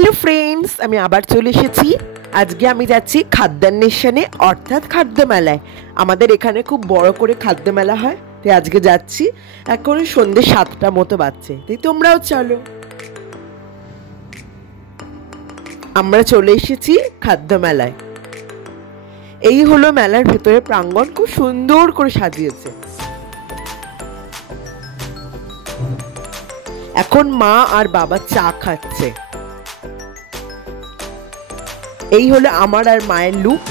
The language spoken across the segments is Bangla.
হ্যালো ফ্রেন্ডস, আমি আবার চলে এসেছি। আজকে আমি যাচ্ছি খাদ্যান্বেষণে অর্থাৎ খাদ্য মেলায়। আমাদের এখানে খুব বড় করে খাদ্য মেলা হয়, তাই আজকে যাচ্ছি। এখন সন্ধ্যে 7টা মতো বাজছে, তাই তোমরাও চলো। আমরা চলে এসেছি খাদ্য মেলায়। এই হলো মেলার ভেতরে প্রাঙ্গণ, খুব সুন্দর করে সাজিয়েছে। এখন মা আর বাবা চা খাচ্ছে। এই হলো আমার আর মায়ের লুক।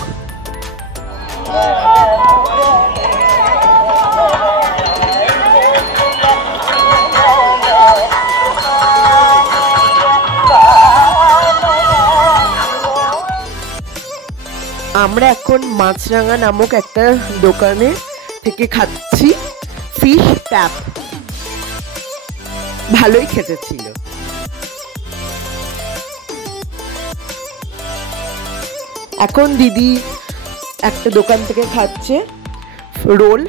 আমরা এখন মাছরাঙা নামক একটা দোকানে থেকে খাচ্ছি ফিশ ট্যাপ। ভালোই খেতে ছিল। এখন দিদি একটা দোকান থেকে খাচ্ছে রোল,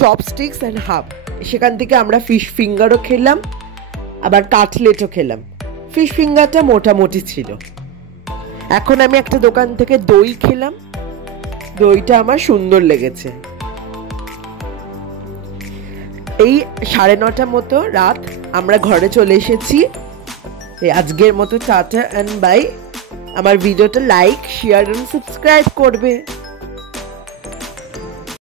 চপস্টিক্স অ্যান্ড হাফ। সেখান থেকে আমরা ফিশ ফিঙ্গারও খেলাম, আবার কাটলেটও খেলাম। ফিশ ফিঙ্গারটা মোটামুটি ছিল। এখন আমি একটা দোকান থেকে দই খেলাম, দইটা আমার সুন্দর লেগেছে। এই 9:30 মতো রাত, আমরা ঘরে চলে এসেছি। আজকের মতো টাটা অ্যান্ড বাই। আমার ভিডিওটা লাইক, শেয়ার এন্ড সাবস্ক্রাইব করবে।